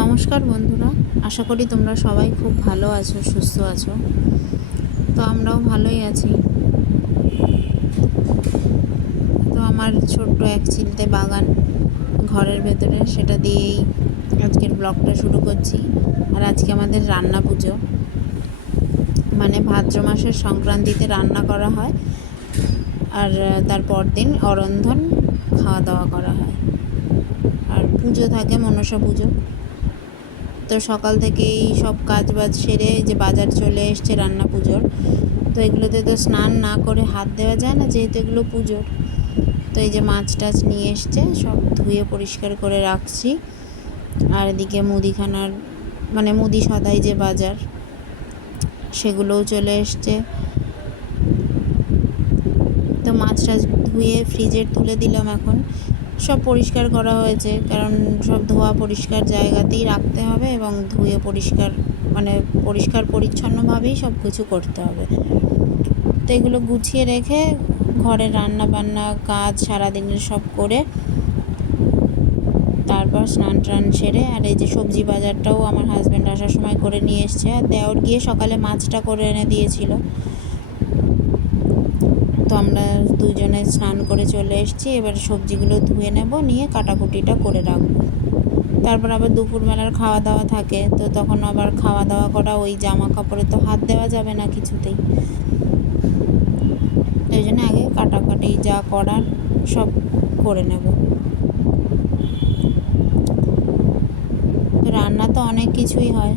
নমস্কার বন্ধুরা, আশা করি তোমরা সবাই খুব ভালো আছো, সুস্থ আছো। তো আমরাও ভালোই আছি। তো আমার ছোট্ট এক চিলতে বাগান ঘরের ভেতরে, সেটা দিয়েই আজকের ব্লগটা শুরু করছি। আর আজকে আমাদের রান্না পুজো, মানে ভাদ্র মাসের সংক্রান্তিতে রান্না করা হয়, আর তার পরদিন অরন্ধন খাওয়া দাওয়া করা হয়। আর পুজো থাকে, মনসা পুজো। তো সকাল থেকেই সব কাজ বাজ সেরে যে বাজার চলে এসছে রান্না পুজোর, তো এগুলোতে তো স্নান না করে হাত দেওয়া যায় না, যেহেতু এগুলো পুজোর। তো এই যে মাছ টাছ নিয়ে এসছে, সব ধুয়ে পরিষ্কার করে রাখছি। আর এদিকে মুদিখানার মানে মুদি সদাই যে বাজার, সেগুলোও চলে এসছে। তো মাছ টাছ ধুয়ে ফ্রিজে তুলে দিলাম। এখন সব পরিষ্কার করা হয়েছে, কারণ সব ধোয়া পরিষ্কার জায়গাতেই রাখতে হবে এবং ধুয়ে পরিষ্কার মানে পরিষ্কার পরিচ্ছন্নভাবেই সব কিছু করতে হবে। তো এগুলো গুছিয়ে রেখে ঘরে রান্না বান্না কাজ সারাদিনের সব করে তারপর স্নান টান সেরে, আর এই যে সবজি বাজারটাও আমার হাজব্যান্ড আসার সময় করে নিয়ে এসছে, আর দেওর গিয়ে সকালে মাছটা করে এনে দিয়েছিল। তো আমরা দুজনে স্নান করে চলে এসেছি। এবার সবজিগুলো ধুয়ে নেব, নিয়ে কাটাকুটিটা করে রাখবো। তারপর আবার দুপুরবেলার খাওয়া দাওয়া থাকে, তো তখন আবার খাওয়া দাওয়া করা, ওই জামা কাপড়ে তো হাত দেওয়া যাবে না কিছুতেই। এই জন্য আগে কাটাকাটি যা করার সব করে নেব। রান্না তো অনেক কিছুই হয়,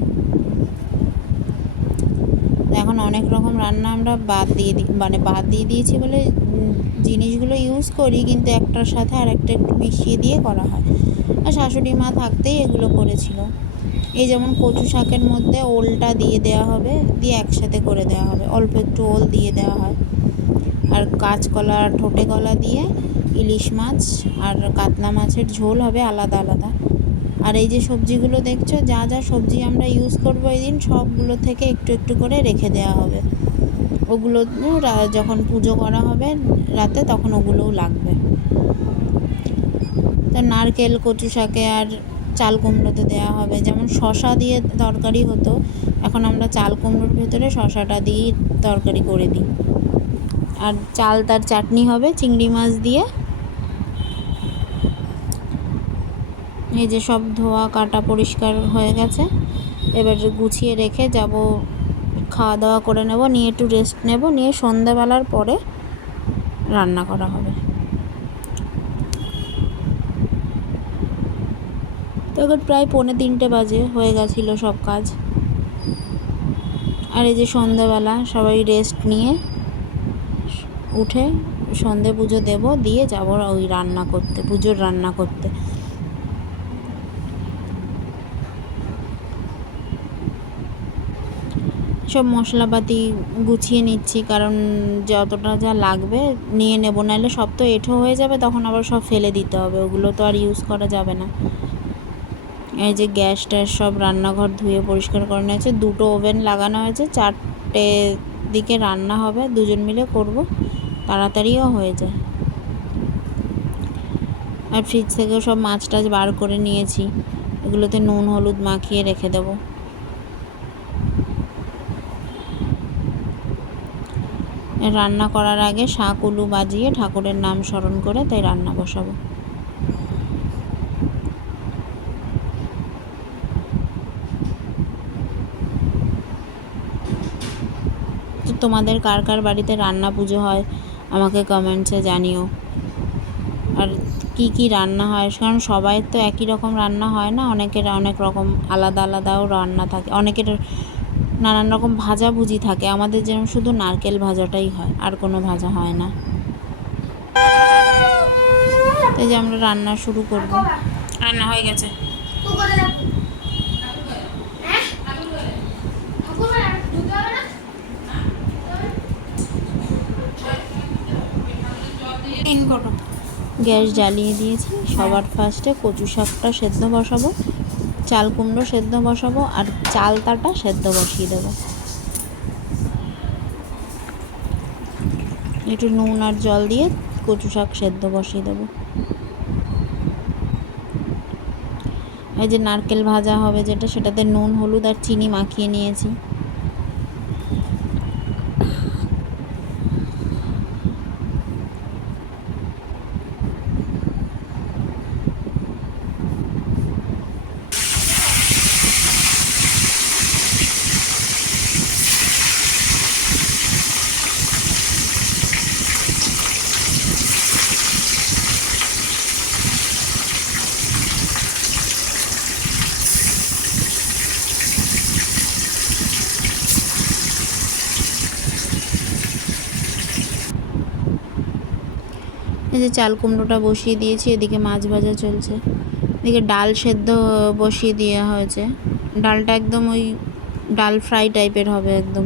এখন অনেক রকম রান্না আমরা বাদ দিয়ে দিয়েছি বলে জিনিসগুলো ইউজ করি, কিন্তু একটার সাথে আর একটা একটু মিশিয়ে দিয়ে করা হয়। আর শাশুড়ি মা থাকতেই এগুলো করেছিল। এই যেমন কচু শাকের মধ্যে ওলটা দিয়ে দেওয়া হবে, দিয়ে একসাথে করে দেওয়া হবে, অল্প একটু ওল দিয়ে দেওয়া হয়। আর কাঁচকলা আর ঠোঁটে কলা দিয়ে ইলিশ মাছ আর কাতলা মাছের ঝোল হবে আলাদা আলাদা। আর এই যে সবজিগুলো দেখছো, যা যা সবজি আমরা ইউজ করবো এই দিন, সবগুলো থেকে একটু একটু করে রেখে দেওয়া হবে। ওগুলো যখন পুজো করা হবে রাতে, তখন ওগুলোও লাগবে। তো নারকেল কচু শাকে আর চাল কুমড়োতে দেওয়া হবে। যেমন শশা দিয়ে তরকারি হতো, এখন আমরা চাল কুমড়োর ভেতরে শশাটা দিয়েই তরকারি করে দিই। আর চাল তার চাটনি হবে চিংড়ি মাছ দিয়ে। এই যে সব ধোয়া কাটা পরিষ্কার হয়ে গেছে, এবার গুছিয়ে রেখে যাব, খাওয়া দাওয়া করে নেব, নিয়ে একটু রেস্ট নেব, নিয়ে সন্ধ্যাবেলার পরে রান্না করা হবে। তো এখন প্রায় 2:45 বাজে, হয়ে গেছিলো সব কাজ। আর এই যে সন্ধ্যাবেলা সবাই রেস্ট নিয়ে উঠে সন্ধে পুজো দেব, দিয়ে যাব ওই রান্না করতে, পুজোর রান্না করতে। সব মশলাপাতি গুছিয়ে নিচ্ছি, কারণ যতটা যা লাগবে নিয়ে নেব, নাহলে সব তো এঁঠো হয়ে যাবে, তখন আবার সব ফেলে দিতে হবে, ওগুলো তো আর ইউজ করা যাবে না। এই যে গ্যাস ট্যাস সব রান্নাঘর ধুয়ে পরিষ্কার করে নিয়েছে, 2টো ওভেন লাগানো হয়েছে, 4টে দিকে রান্না হবে, দুজন মিলে করব, তাড়াতাড়িও হয়ে যায়। আর ফ্রিজ থেকেও সব মাছ টাছ বার করে নিয়েছি, এগুলোতে নুন হলুদ মাখিয়ে রেখে দেবো। রান্না করার আগে শাক উলু বাজিয়ে ঠাকুরের নাম স্মরণ করে তাই রান্না বসাবো। তো তোমাদের কার কার বাড়িতে রান্না পুজো হয় আমাকে কমেন্টসে জানিও। আর কি কি রান্না হয়, কারণ সবাই তো একই রকম রান্না হয় না, অনেকের অনেক রকম আলাদা আলাদাও রান্না থাকে, অনেকের নানান রকম ভাজাভুজি থাকে। আমাদের যেমন শুধু নারকেল ভাজাটাই হয়, আর কোনো ভাজা হয় না। তাই যে আমরা রান্না শুরু করব। রান্না হয়ে গেছে। গ্যাস জ্বালিয়ে দিয়েছি। সবার ফার্স্টে কচু শাকটা সেদ্ধ বসাবো, চাল কুমড়ো সেদ্ধ বসাবো, আর চালতাটা সেদ্ধ বসিয়ে দেবো। একটু নুন আর জল দিয়ে কচু শাক সেদ্ধ বসিয়ে দেবো। এই যে নারকেল ভাজা হবে যেটা, সেটাতে নুন হলুদ আর চিনি মাখিয়ে নিয়েছি। এই যে চাল কুমড়োটা বসিয়ে দিয়েছি, এদিকে মাছ ভাজা চলছে, এদিকে ডাল সেদ্ধ বসিয়ে দেওয়া হয়েছে। ডালটা একদম ওই ডাল ফ্রাই টাইপের হবে একদম।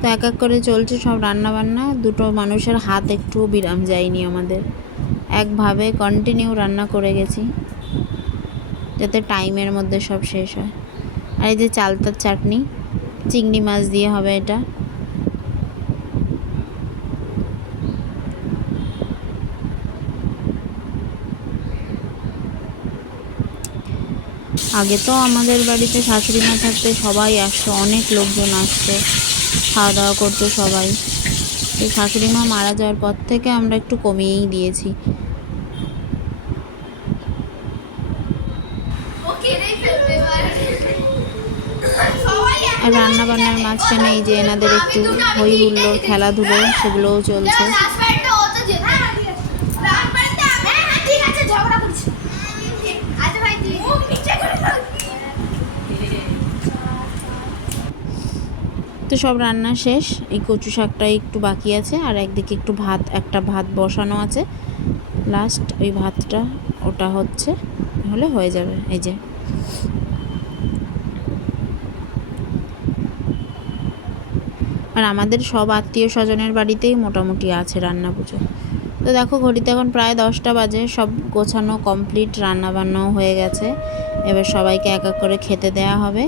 তো এক এক করে চলছে সব রান্না বান্না। দুটো মানুষের হাত একটু বিরাম যায়নি আমাদের, একভাবে কন্টিনিউ রান্না করে গেছি যাতে টাইমের মধ্যে সব শেষ হয়। আর এই যে চালতার চাটনি চিংড়ি মাছ দিয়ে হবে এটা। আগে তো আমাদের বাড়িতে শাশুড়ি মা থাকতে সবাই আসতো, অনেক লোকজন আসতো, খাওয়া দাওয়া করতো সবাই। এই শাশুড়ি মা মারা যাওয়ার পর থেকে আমরা একটু কমিয়েই দিয়েছি। আর রান্না বান্নার মাঝখানে এই যে এনাদের একটু হই হুল্লোড় খেলাধুলো সেগুলোও চলছে। তো সব রান্না শেষ, এই কচু শাকটাই একটু বাকি আছে, আর একদিকে একটু একটা ভাত বসানো আছে লাস্ট, ওই ভাতটা ওটা হচ্ছে, হলে হয়ে যাবে। এই যে আর আমাদের সব আত্মীয় স্বজনের বাড়িতেই মোটামুটি আছে রান্না পুজো। তো দেখো ঘড়িতে এখন প্রায় 10টা বাজে, সব গোছানো কমপ্লিট, রান্না বান্নাও হয়ে গেছে। এবার সবাইকে এক এক করে খেতে দেওয়া হবে,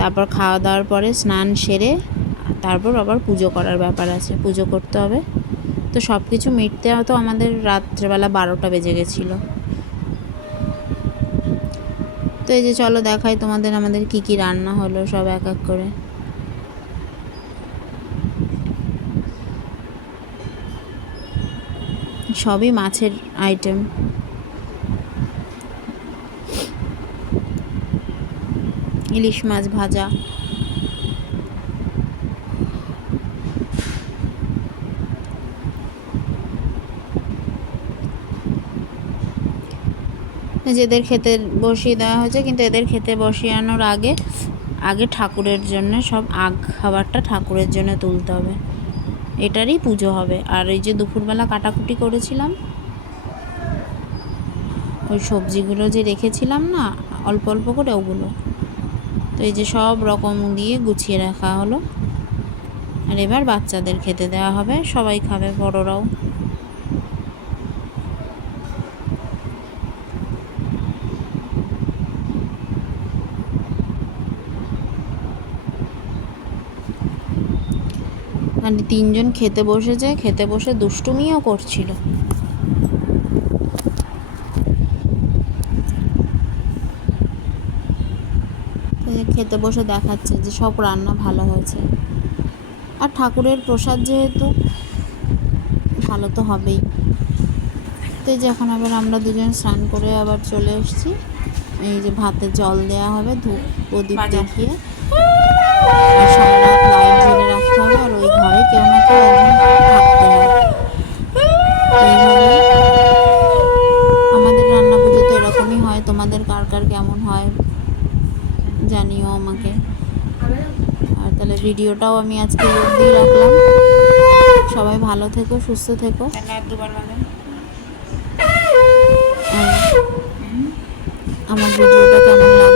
তারপর খাওয়া দাওয়ার পরে স্নান সেরে তারপর আবার পুজো করার ব্যাপার আছে, পুজো করতে হবে। তো সব কিছু মিটতে তো আমাদের রাত্রেবেলা 12টা বেজে গেছিলো। তো এই যে চলো দেখাই তোমাদের আমাদের কি কি রান্না হলো সব এক এক করে। সবই মাছের আইটেম। ইলিশ মাছ ভাজা, এদের খেতে বসিয়ে দেওয়া হয়েছে, কিন্তু এদের খেতে বসিয়ানোর আগে ঠাকুরের জন্য সব খাবারটা ঠাকুরের জন্য তুলতে হবে, এটারই পুজো হবে। আর এই যে দুপুরবেলা কাটাকুটি করেছিলাম, ওই সবজিগুলো যে রেখেছিলাম না অল্প অল্প করে, ওগুলো তো এই যে সব রকম দিয়ে গুছিয়ে রাখা হলো। আর এবার বাচ্চাদের খেতে দেওয়া হবে, সবাই খাবে, বড়রাও। আর 3জন খেতে বসেছে, খেতে বসে দুষ্টুমিও করছিল। খেতে বসে দেখাচ্ছে যে সব রান্না ভালো হয়েছে। আর ঠাকুরের প্রসাদ যেহেতু ভালো তো হবেই। তো এই যে এখন আবার আমরা দুজন স্নান করে আবার চলে এসেছি। এই যে ভাতে জল দেওয়া হবে, ধূপ প্রদীপ দেখিয়ে, আর সারা রাত লাইট জ্বেলে রাখতে হবে, আর ওই ঘরে কেউ না কেউ একজন থাকতে হবে। এইভাবে আমাদের রান্না পুজো তো এরকমই হয়। তোমাদের কার কার কেমন হয় জানিও আমাকে। আর তাহলে ভিডিওটাও আমি আজকে অবধি রাখলাম। সবাই ভালো থেকো, সুস্থ থেকো। আমার ভিডিওটা কেমন লাগলো